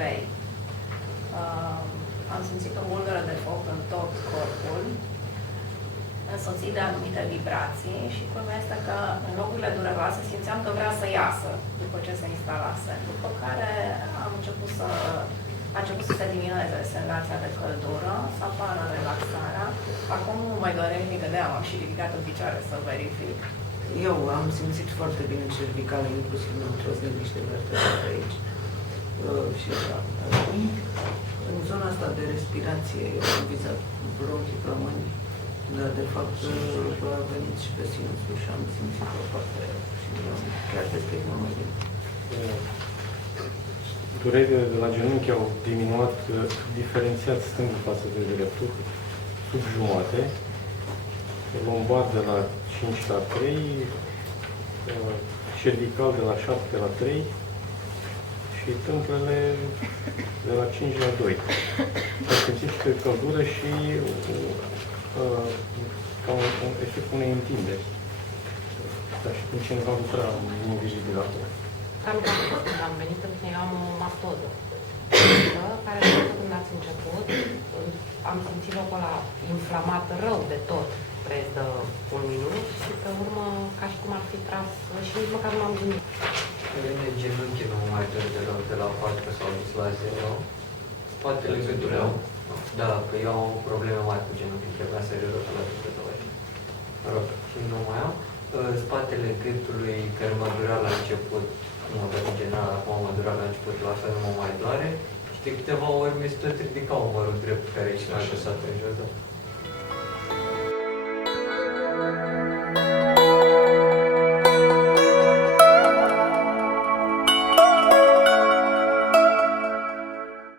3. Am simțit o bulgără de foc în tot corpul, însoțit de anumite vibrații și culmea este că în locurile dureroase simțeam că vrea să iasă după ce se instalase. După care a început să se diminueze senzația de căldură, să apară relaxarea. Acum nu mai doare nimic, de-aia m-am și ridicat în picioare să verific. Eu am simțit foarte bine cervicale, inclusiv mi-am trăznit niște vertebrate aici. Și da, în zona asta de respirație, eu am vizat bronchii plămâni, dar de fapt a venit și pe sinusul și am simțit o parte și chiar respect mult mai bine. Durerile de la genunchi au diminuat diferențiat stângul față de dreptul, sub jumate, lombar de la 5 la 3, cervical de la 7 la 3 și tâmplele de la 5 la 2. Am simțit și pe căldură și ca un efect unei întinderi. Dar și când cineva lucra invizibil acolo. Cam când am venit, eu am o mastoză, care când ați început, am simțit locul ăla inflamat rău de tot, preț de un minut și pe urmă, ca și cum ar fi tras, și nici măcar nu m-am gândit. Genunchii nu mai de rău de la 4 sau dus la 0. Spatele cât dureau. Da, că eu am probleme mari cu genunchii, trebuia să reduc la lucrători. Mă rog, și nu mai am. Spatele gâtului care mă dura la început, mă dura general, acum mă dura la început, la fel nu mă mai doare. Și de câteva ori mi-e tot ridica umărul drept care e și mai lăsat în jos.